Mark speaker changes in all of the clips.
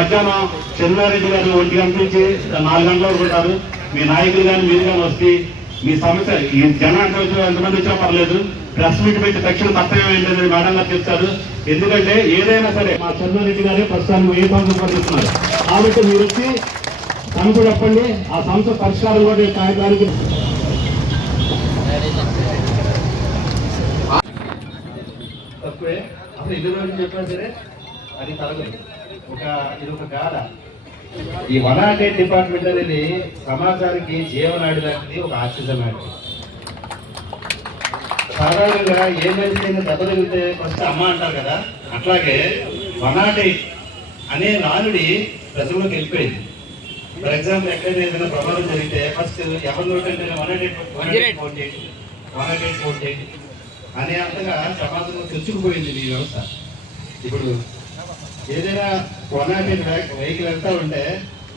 Speaker 1: మధ్యాహ్నం చంద్రారెడ్డి గారు ఒంటి గంట నుంచి నాలుగు గంటల వరకు ఉంటారు. మీ నాయకులు కానీ మీరు కానీ వస్తే మీ సమస్య ఈ జనానికి వచ్చిన ఎంతమంది వచ్చినా పర్లేదు. ప్రెస్ మీట్ పెట్టి తక్షణ కర్తవ్యం ఏంటనేది మేడం గారు చెప్తారు. ఎందుకంటే ఏదైనా సరే మా చంద్రారెడ్డి గారే ప్రస్తుతానికి ఏ సంస్థ పనిస్తున్నారు కాబట్టి మీరు వచ్చి సమస్య చెప్పండి. ఆ సంస్థ పరిష్కారం కూడా కార్యక్రమానికి
Speaker 2: తక్కువే. అసలు ఇల్లు రోజులు చెప్పినా సరే అది తరగదు. ఒక ఇది ఒక గాథ. ఈ వన్ నాట్ ఎయిట్ డిపార్ట్మెంట్ అనేది సమాజానికి జీవనాడి లాంటిది ఒక ఆక్సిజన్ లాంటిది సాధారణంగా ఏ మనిషికైనా దెబ్బ తగిలితే ఫస్ట్ అమ్మ అంటారు కదా అట్లాగే వన్ నాట్ ఎయిట్ అనే నానుడి ప్రజల్లోకి వెళ్ళిపోయింది. ఫర్ ఎగ్జాంపుల్ ఎక్కడైనా ఏదైనా ప్రమాదం జరిగితే ఫస్ట్ ఎవరి నోటంటే one not eight one not eight phone చేయండి వన్ నాట్ ఎయిట్ ఫోన్ చేయండి అనే అంతగా సమాజంలో తెచ్చుకుపోయింది ఈ వ్యవస్థ. ఇప్పుడు ఏదైనా వన్ నాట్ ఎయిట్ వెహికల్ వెళ్తా ఉంటే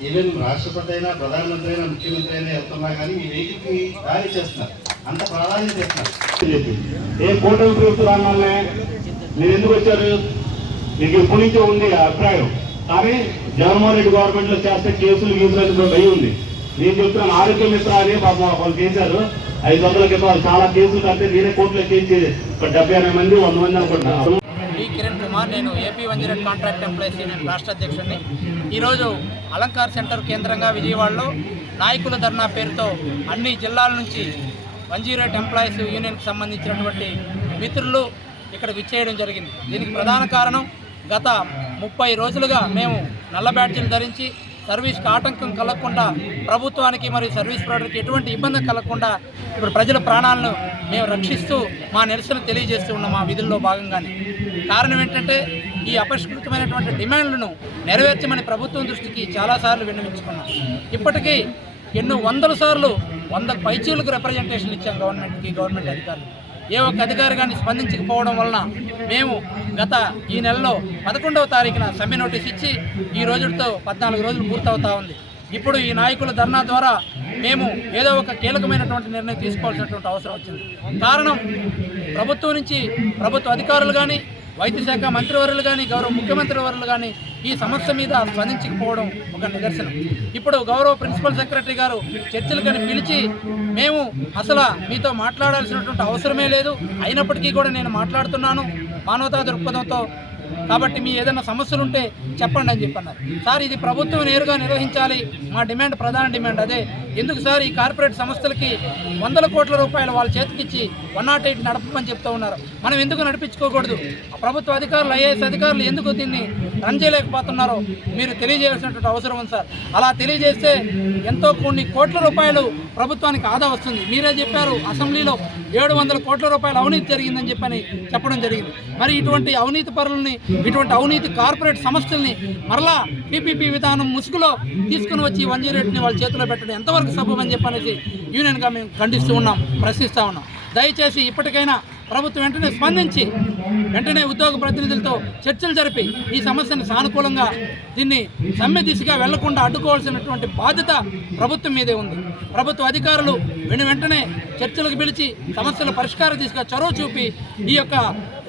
Speaker 2: ఈవెన్ రాష్ట్రపతి అయినా ప్రధానమంత్రి అయినా ముఖ్యమంత్రి అయినా వెళ్తున్నా కానీ ఈ వెహికల్కి దారి చేస్తున్నారు. అంత ప్రాధాన్యత చేస్తున్నారు
Speaker 1: చెప్పి ఏ కూటమి ప్రభుత్వం రాగానే మీరు ఎందుకు వచ్చారు? మీకు ఎప్పటి నుంచో ఉంది అభిప్రాయం. కానీ జగన్మోహన్ రెడ్డి గవర్నమెంట్లో చేస్తే కేసులు గీసులు కూడా భయం ఉంది. నేను చెప్తున్నాను ఆరోగ్య మిత్ర అని పాపం వాళ్ళు చేశారు. ఐదు వందల క్రితం వాళ్ళు చాలా కేసులు కంటే నేనే కోర్టులో చేసి ఒక డెబ్బై ఎనభై మంది వంద మంది అనుకుంటున్నాను.
Speaker 3: బి కిరణ్ కుమార్ నేను AP one zero contract employees union రాష్ట్ర అధ్యక్షుడిని. ఈరోజు అలంకార్ సెంటర్ కేంద్రంగా విజయవాడలో నాయకుల ధర్నా పేరుతో అన్ని జిల్లాల నుంచి వన్ జీరో ఎయిట్ ఎంప్లాయీస్ యూనియన్కి సంబంధించినటువంటి మిత్రులు ఇక్కడ విచ్చేయడం జరిగింది. దీనికి ప్రధాన కారణం గత ముప్పై రోజులుగా మేము నల్ల బ్యాడ్జీలు ధరించి సర్వీస్కి ఆటంకం కలగకుండా ప్రభుత్వానికి మరియు సర్వీస్ ప్రొవైడర్కి ఎటువంటి ఇబ్బంది కలగకుండా ఇప్పుడు ప్రజల ప్రాణాలను మేము రక్షిస్తూ మా నిరసన తెలియజేస్తూ ఉన్నాం మా విధుల్లో భాగంగానే. కారణం ఏంటంటే ఈ అపరిష్కృతమైనటువంటి డిమాండ్లను నెరవేర్చమని ప్రభుత్వం దృష్టికి చాలాసార్లు విన్నవించుకున్నాం. ఇప్పటికీ ఎన్నో వందల సార్లు వంద పైచీలకు రిప్రజెంటేషన్ ఇచ్చాం గవర్నమెంట్కి గవర్నమెంట్ అధికారులు ఏ ఒక్క అధికారి కానీ స్పందించకపోవడం వలన మేము గత ఈ నెలలో పదకొండవ తారీఖున సమ్మె నోటీస్ ఇచ్చి ఈ రోజుతో పద్నాలుగు రోజులు పూర్తవుతా ఉంది. ఇప్పుడు ఈ నాయకుల ధర్నా ద్వారా మేము ఏదో ఒక కీలకమైనటువంటి నిర్ణయం తీసుకోవాల్సినటువంటి అవసరం వచ్చింది. కారణం ప్రభుత్వం నుంచి ప్రభుత్వ అధికారులు కానీ వైద్య శాఖ మంత్రివర్యులు కానీ గౌరవ ముఖ్యమంత్రి వర్యులు కానీ ఈ సమస్య మీద స్పందించకపోవడం ఒక నిదర్శనం. ఇప్పుడు గౌరవ ప్రిన్సిపల్ సెక్రటరీ గారు చర్చలు కానీ పిలిచి మేము అసలు మీతో మాట్లాడాల్సినటువంటి అవసరమే లేదు. అయినప్పటికీ కూడా నేను మాట్లాడుతున్నాను మానవతా దృక్పథంతో. కాబట్టి మీ ఏదైనా సమస్యలు ఉంటే చెప్పండి అని చెప్పన్నారు. సార్ ఇది ప్రభుత్వం నేరుగా నిర్వహించాలి. మా డిమాండ్ ప్రధాన డిమాండ్ అదే. ఎందుకు సార్? ఈ కార్పొరేట్ సంస్థలకి వందల కోట్ల రూపాయలు వాళ్ళ చేతికిచ్చి వన్ నాట్ ఎయిట్ నడపమని చెప్తూ ఉన్నారు. మనం ఎందుకు నడిపించుకోకూడదు? ప్రభుత్వ అధికారులు ఐఏఎస్ అధికారులు ఎందుకు దీన్ని రన్ చేయలేకపోతున్నారో మీరు తెలియజేయాల్సినటువంటి అవసరం ఉంది సార్. అలా తెలియజేస్తే ఎంతో కొన్ని కోట్ల రూపాయలు ప్రభుత్వానికి ఆదా వస్తుంది. మీరే చెప్పారు అసెంబ్లీలో ఏడు వందల కోట్ల రూపాయల అవినీతి జరిగిందని చెప్పని చెప్పడం జరిగింది. మరి ఇటువంటి అవినీతి పరులని ఇటువంటి అవినీతి కార్పొరేట్ సంస్థల్ని మరలా పీపీపీ విధానం ముసుగులో తీసుకుని వచ్చి వన్ జీరో ఎయిట్ని వాళ్ళ చేతిలో పెట్టడం ఎంతవరకు సబబని చెప్పనేసి యూనియన్గా మేము ఖండిస్తూ ఉన్నాం ప్రశ్నిస్తూ ఉన్నాం. దయచేసి ఇప్పటికైనా ప్రభుత్వం వెంటనే స్పందించి వెంటనే ఉద్యోగ ప్రతినిధులతో చర్చలు జరిపి ఈ సమస్యను సానుకూలంగా దీన్ని సమ్మె దిశగా వెళ్ళకుండా అడ్డుకోవాల్సినటువంటి బాధ్యత ప్రభుత్వం మీదే ఉంది. ప్రభుత్వ అధికారులు వెను వెంటనే చర్చలకు పిలిచి సమస్యల పరిష్కారం దిశగా చొరవ చూపి ఈ యొక్క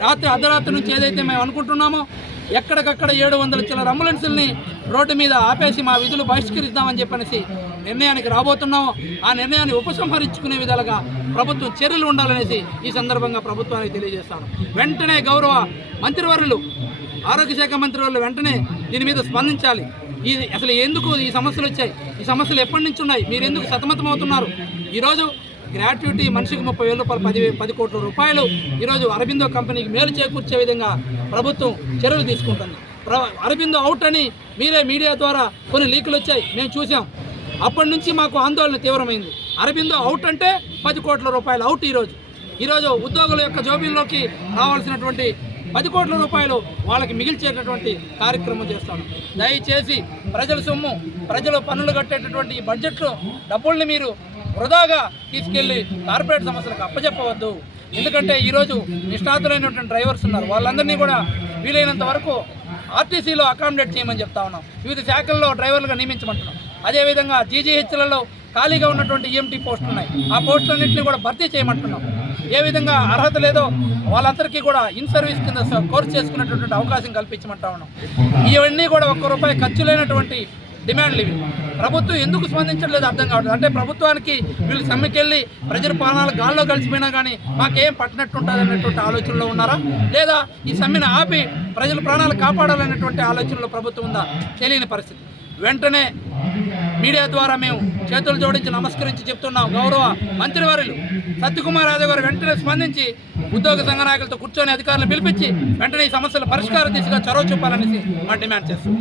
Speaker 3: రాత్రి అర్ధరాత్రి నుంచి ఏదైతే మేము అనుకుంటున్నామో ఎక్కడికక్కడ ఏడు వందల చిల్లర అంబులెన్సుల్ని రోడ్డు మీద ఆపేసి మా విధులు బహిష్కరిస్తామని చెప్పనేసి నిర్ణయానికి రాబోతున్నాము. ఆ నిర్ణయాన్ని ఉపసంహరించుకునే విధాలుగా ప్రభుత్వం చర్యలు ఉండాలనేసి ఈ సందర్భంగా ప్రభుత్వానికి తెలియజేస్తాను. వెంటనే గౌరవ మంత్రివర్యులు ఆరోగ్య శాఖ మంత్రివర్యులు వెంటనే దీని మీద స్పందించాలి. ఇది అసలు ఎందుకు ఈ సమస్యలు వచ్చాయి? ఈ సమస్యలు ఎప్పటి నుంచి ఉన్నాయి? మీరు ఎందుకు సతమతం అవుతున్నారు ఈరోజు గ్రాట్యుటీ మనిషికి ముప్పై వేల రూపాయలు పది పది కోట్ల రూపాయలు. ఈరోజు అరబిందో కంపెనీకి మేలు చేకూర్చే విధంగా ప్రభుత్వం చర్యలు తీసుకుంటుంది. అరబిందో అవుట్ అని మీరే మీడియా ద్వారా కొన్ని లీకులు వచ్చాయి. మేము చూసాం అప్పటి నుంచి మాకు ఆందోళన తీవ్రమైంది. అరబిందో అవుట్ అంటే పది కోట్ల రూపాయలు అవుట్ ఈరోజు. ఈరోజు ఉద్యోగుల యొక్క జోబీల్లోకి రావాల్సినటువంటి పది కోట్ల రూపాయలు వాళ్ళకి మిగిల్చేటటువంటి కార్యక్రమం చేస్తాను. దయచేసి ప్రజల సొమ్ము ప్రజలు పన్నులు కట్టేటటువంటి ఈ బడ్జెట్లో డబ్బుల్ని మీరు వృధాగా తీసుకెళ్ళి కార్పొరేట్ సంస్థలకు అప్పచెప్పవద్దు ఎందుకంటే ఈరోజు నిష్ణాతులైనటువంటి డ్రైవర్స్ ఉన్నారు. వాళ్ళందరినీ కూడా వీలైనంత వరకు ఆర్టీసీలో అకామిడేట్ చేయమని చెప్తా ఉన్నాం. వివిధ శాఖల్లో డ్రైవర్లుగా నియమించమంటున్నాం. అదేవిధంగా జీజీహెచ్లలో ఖాళీగా ఉన్నటువంటి ఈఎంటీ పోస్టులు ఉన్నాయి. ఆ పోస్టులన్నింటినీ కూడా భర్తీ చేయమంటున్నాం. ఏ విధంగా అర్హత లేదో వాళ్ళందరికీ కూడా ఇన్ సర్వీస్ కింద కోర్సు కోర్స్ చేసుకునేటటువంటి అవకాశం కల్పించమంటా ఉన్నాం. ఇవన్నీ కూడా ఒక్క రూపాయి ఖర్చు లేనటువంటి డిమాండ్లు ఇవి. ప్రభుత్వం ఎందుకు స్పందించట్లేదు అర్థం కావట్లేదు. అంటే ప్రభుత్వానికి వీళ్ళు సమ్మెకెళ్ళి ప్రజల పాలనాలు గాల్లో కలిసిపోయినా కానీ మాకేం పట్టినట్టు ఉంటుంది అన్నటువంటి ఆలోచనలో ఉన్నారా? లేదా ఈ సమ్మెను ఆపి ప్రజల ప్రాణాలు కాపాడాలనేటువంటి ఆలోచనలో ప్రభుత్వం ఉందా? తెలియని పరిస్థితి. వెంటనే మీడియా ద్వారా మేము చేతులు జోడించి నమస్కరించి చెప్తున్నాం. గౌరవ మంత్రివర్యులు సత్యకుమార్ యాదవ్ గారు వెంటనే స్పందించి ఉద్యోగ సంఘ నాయకులతో కూర్చొని అధికారులు పిలిపించి వెంటనే ఈ సమస్యల పరిష్కారం దిశగా చొరవ చూపాలనేసి మా డిమాండ్ చేస్తున్నాం.